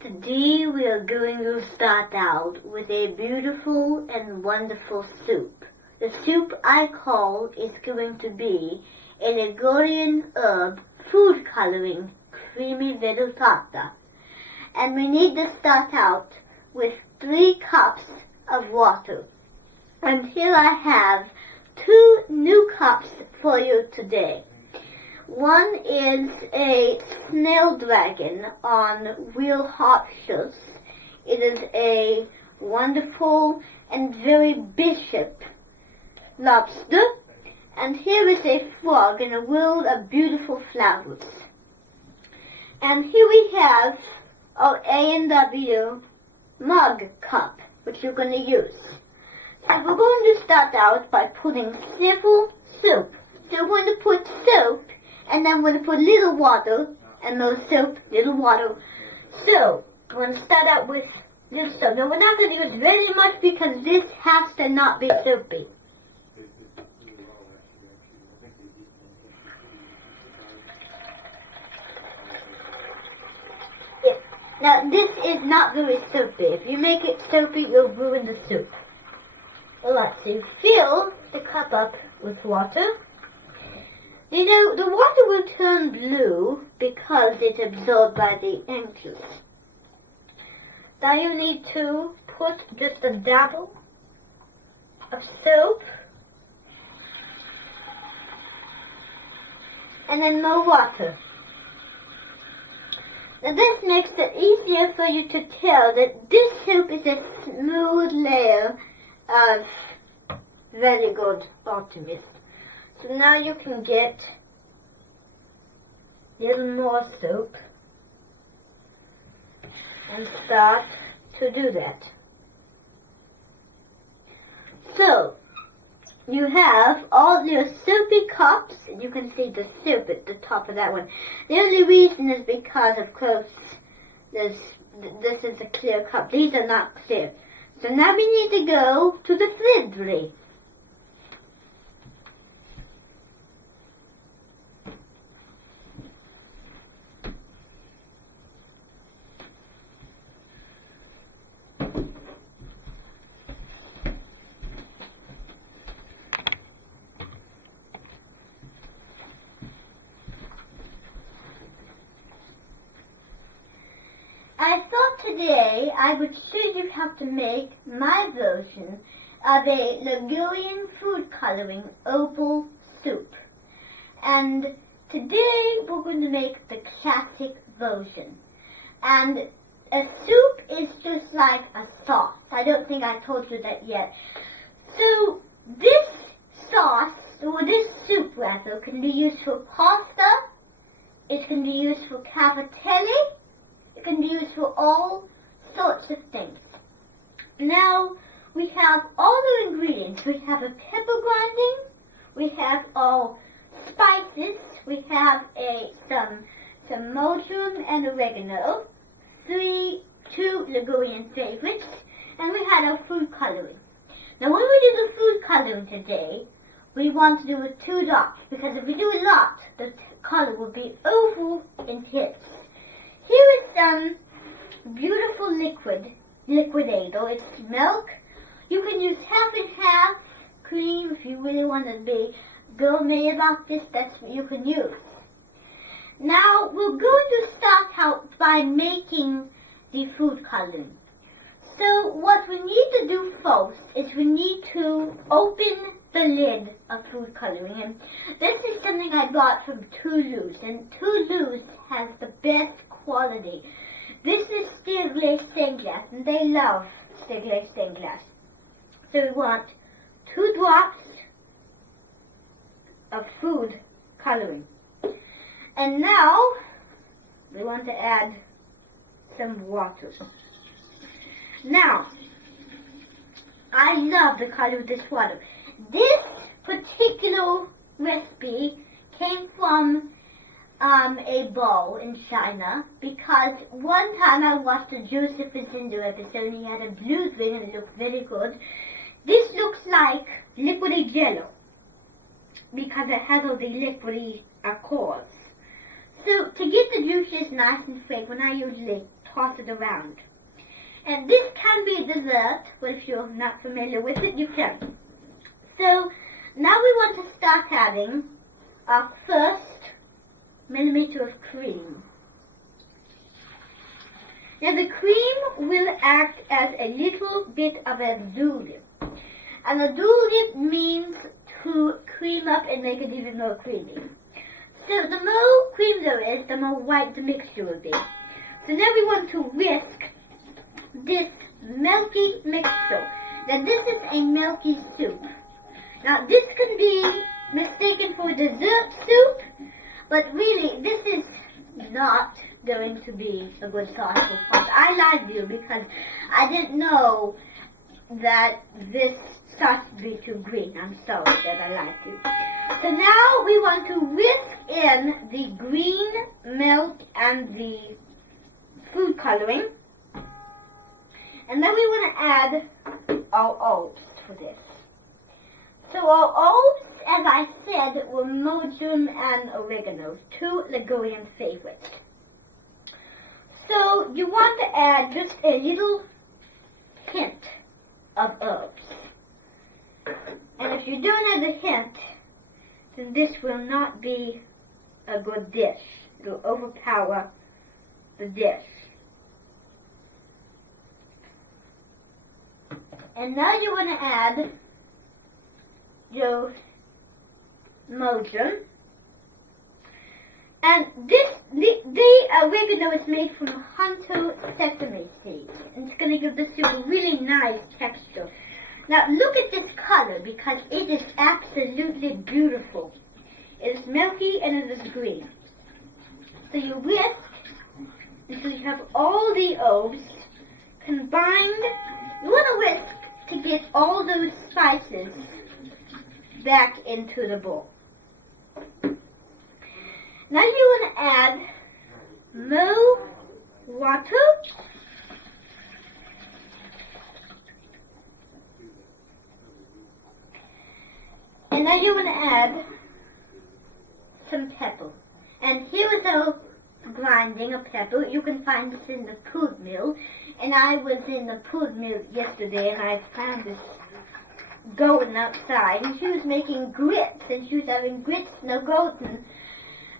Today we are going to start out with a beautiful and wonderful soup. The soup I call is going to be a Ligurian herb food coloring creamy vegetata. And we need to start out with 3 cups of water. And here I have 2 new cups for you today. One is a snail dragon on real hot shoes. It is a wonderful and very bishop lobster. And here is a frog in a world of beautiful flowers. And here we have our A&W mug cup, which you're going to use. So we're going to start out by putting several soup. So we're going to put soap, and then we're going to put little water, and more soap, little water. So we're going to start out with this soap. Now we're not going to use very much because this has to not be soapy. Now this is not very soapy. If you make it soapy, you'll ruin the soup. Alright, so you fill the cup up with water. You know, the water will turn blue because it's absorbed by the ink juice. Now you need to put just a dabble of soap and then more water. Now this makes it easier for you to tell that this soup is a smooth layer of very good Artemis. So now you can get a little more soap and start to do that. So you have all your soapy cups, and you can see the soup at the top of that one. The only reason is because, of course, this is a clear cup. These are not clear. So now we need to go to the fridge. I thought today I would show you how to make my version of a Ligurian food coloring opal soup. And today we're going to make the classic version. And a soup is just like a sauce. I don't think I told you that yet. So this sauce, or this soup rather, can be used for pasta, it can be used for cavatelli, it can be used for all sorts of things. Now, we have all the ingredients. We have a pepper grinding, we have all spices, we have some marjoram and oregano, 2 Ligurian favorites, and we had our food coloring. Now, when we do the food coloring today, we want to do it 2 dots, because if we do a lot, the color will be oval in tips. Here is some beautiful liquidator. It's milk. You can use half and half cream if you really want to be gourmet about this. That's what you can use. Now we're going to start out by making the food coloring. So what we need to do first is we need to open the lid of food coloring. And this is something I got from Toulouse, and Toulouse has the best quality. This is steel glazed stained glass, and they love steel glazed stained glass. So we want 2 drops of food coloring. And now we want to add some water. Now, I love the color of this water. This particular recipe came from a bowl in China, because one time I watched a Joseph Zindu episode and he had a blue thing and it looked very good. This looks like liquidy jello because it has all the liquidy cores. So to get the juices nice and fragrant, I usually toss it around. And this can be a dessert, but if you're not familiar with it, you can. So now we want to start adding our first millimeter of cream. Now the cream will act as a little bit of a doolip. And a doolip means to cream up and make it even more creamy. So the more cream there is, the more white the mixture will be. So now we want to whisk this milky mixture. Now this is a milky soup. Now this can be mistaken for dessert soup, but really this is not going to be a good sauce for pot. I lied to you because I didn't know that this sauce would be too green. I'm sorry that I lied to you. So now we want to whisk in the green milk and the food coloring. And then we want to add our oats for this. So our oats, as I said, were marjoram and oregano, two Ligurian favorites. So you want to add just a little hint of herbs. And if you don't have a hint, then this will not be a good dish. It will overpower the dish. And now you want to add your marjoram. And the oregano is made from Hunter sesame seeds. And it's going to give the soup a really nice texture. Now look at this color because it is absolutely beautiful. It is milky and it is green. So you whisk until you have all the herbs combined. You want to whisk to get all those spices back into the bowl. Now you want to add more water. And now you want to add some pepper. And here is our grinding of pepper. You can find this in the food mill. And I was in the food mill yesterday and I found this golden outside. And she was making grits. And she was having grits in the golden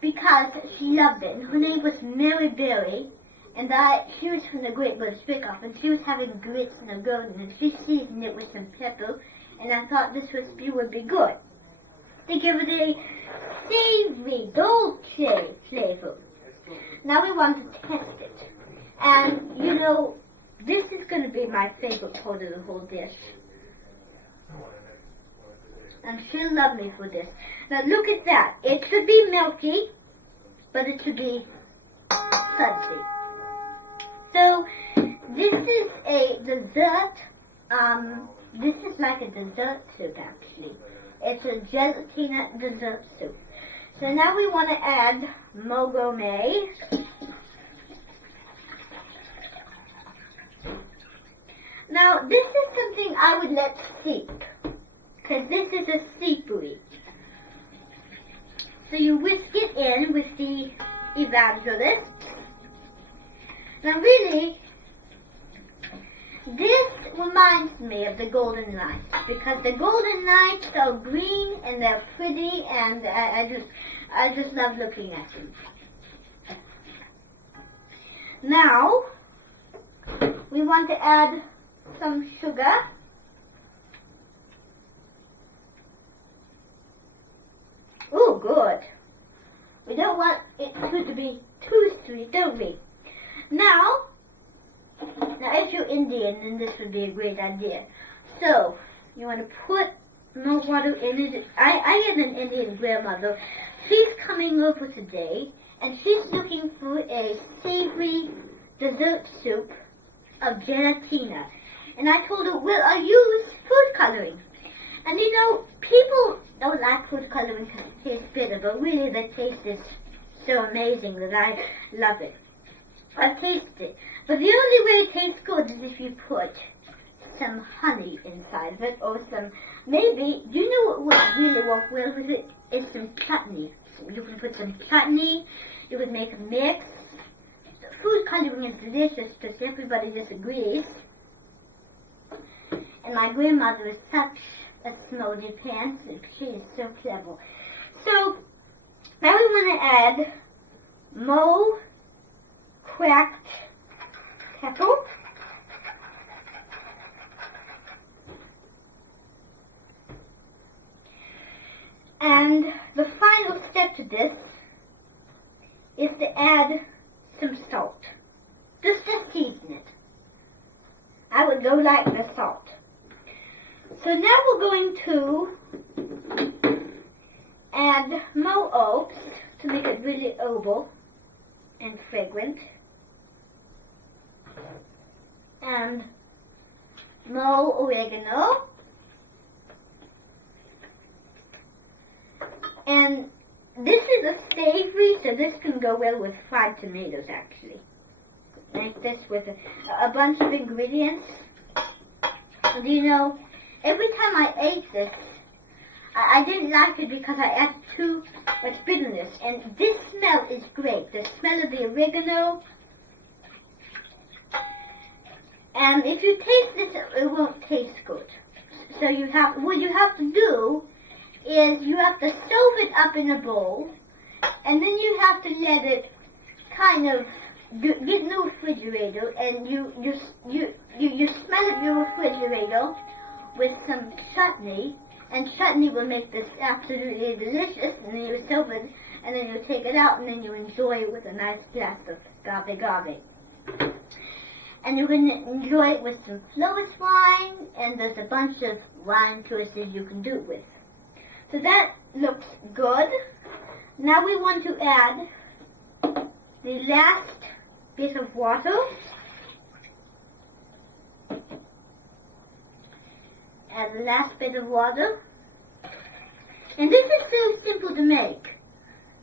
because she loved it. And her name was Mary Berry. And she was from the Great British Bake Off. And she was having grits in the golden. And she seasoned it with some pepper. And I thought this recipe would be good. To give it a savory, dolce flavor. Now we want to test it. And, you know, this is going to be my favorite part of the whole dish. And she'll love me for this. Now look at that. It should be milky, but it should be fudgy. So, this is a dessert. This is like a dessert soup, actually. It's a gelatina dessert soup. So now we want to add mogome. Now, this is something I would let steep, because this is a steepery. So you whisk it in with the evangelist. Now really, this reminds me of the Golden Lights, because the Golden Lights are green and they're pretty, and I just love looking at them. Now, we want to add some sugar. Oh, good. We don't want it to be too sweet, don't we? Now, if you're Indian, then this would be a great idea. So, you want to put more water in it. I have an Indian grandmother. She's coming over today, and she's looking for a savory dessert soup of gelatina. And I told her, well, I use food coloring. And you know, people don't like food coloring because it tastes bitter, but really the taste is so amazing that I love it. I've tasted it. But the only way it tastes good is if you put some honey inside of it, or some, maybe, you know what would really work well with it? Is some chutney. You can put some chutney, you can make a mix. food coloring is delicious because everybody disagrees. And my grandmother is such a smoldy pants. She is so clever. So now we want to add more cracked pepper. And the final step to this is to add some salt. Just to season it. I would go like the salt. So now we're going to add more oats to make it really oval and fragrant. And more oregano. And this is a savory, so this can go well with fried tomatoes actually. Like this with a bunch of ingredients. And you know, every time I ate this, I didn't like it because I added too much bitterness. And this smell is great. The smell of the oregano. And if you taste this, it won't taste good. So what you have to do is you have to stove it up in a bowl, and then you have to let it kind of get in the refrigerator, and you smell of your refrigerator with some chutney, and chutney will make this absolutely delicious. And then you stove it, and then you take it out, and then you enjoy it with a nice glass of agave. And you can enjoy it with some Flowers wine, and there's a bunch of wine choices you can do it with. So that looks good. Now we want to add the last bit of water. Add the last bit of water. And this is so simple to make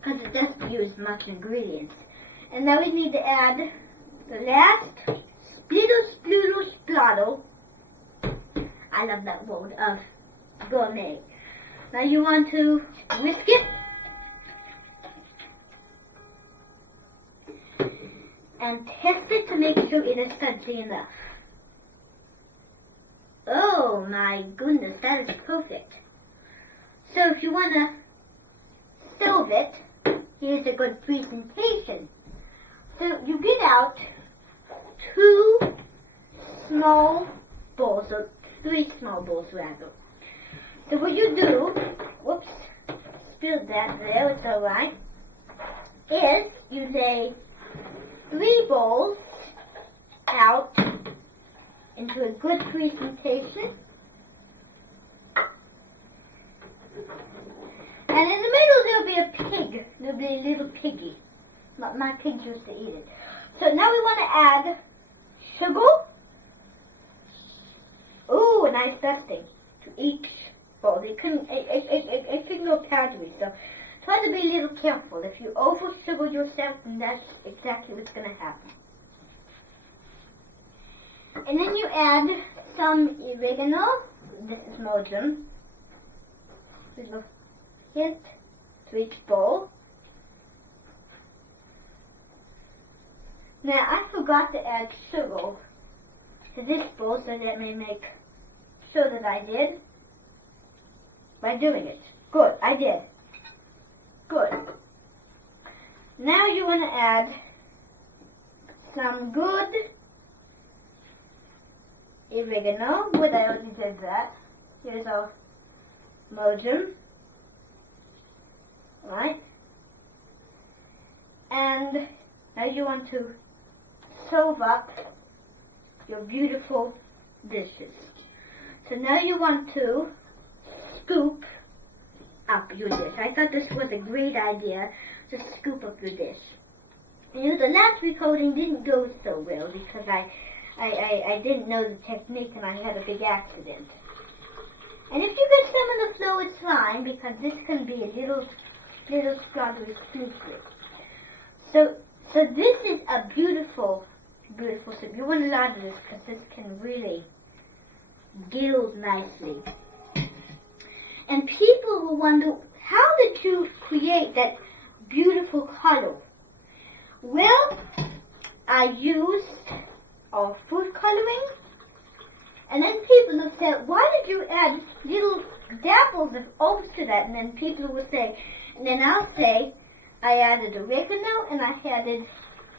because it doesn't use much ingredients. And now we need to add the last splittle. I love that word of gourmet. Now you want to whisk it and test it to make sure it is sudsy enough. Oh my goodness, that is perfect. So if you want to serve it, here's a good presentation. So you get out 2 small bowls, or 3 small bowls rather. So what you do, whoops, spilled that there, it's alright, is you lay 3 bowls out into a good presentation. And in the middle there'll be a pig, there'll be a little piggy. My pig used to eat it. So now we want to add sugar. Ooh, a nice dusting to each. It can go powdery, so try to be a little careful. If you over sugar yourself, then that's exactly what's going to happen. And then you add some oregano. This is marjoram. Little hint to each bowl. Now I forgot to add sugar to this bowl, so let me make sure that I did. By doing it. Good, I did. Good. Now you want to add some good oregano. Good, I already did that. Here's our marjoram. Right? And now you want to serve up your beautiful dishes. So now you want to scoop up your dish. I thought this was a great idea to scoop up your dish. You know, the last recording didn't go so well because I didn't know the technique and I had a big accident. And if you get some of the flour, it's fine because this can be a little strawberry fluke. So this is a beautiful soup. You want a lot of this because this can really gild nicely. And people will wonder, how did you create that beautiful color? Well, I used our food coloring, and then people have said, why did you add little dapples of oats to that? And then people will say, and then I'll say, I added oregano and I added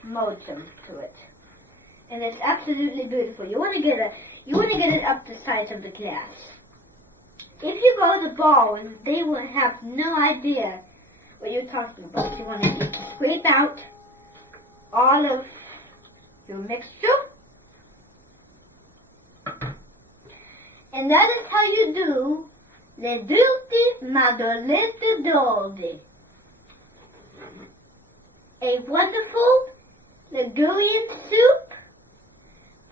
modum to it. And it's absolutely beautiful. You want to get it up the size of the glass. If you go to bars, they will have no idea what you're talking about. You want to scrape out all of your mixture. And that is how you do le dulci madolette doldi. A wonderful Ligurian soup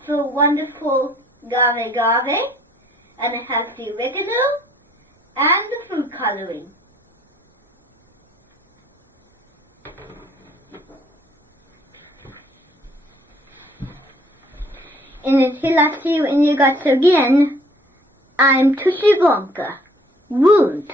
for wonderful gave, and it has the oregano and the food coloring. And until I see you in your guts again, I'm Tushy Wonka. Wound.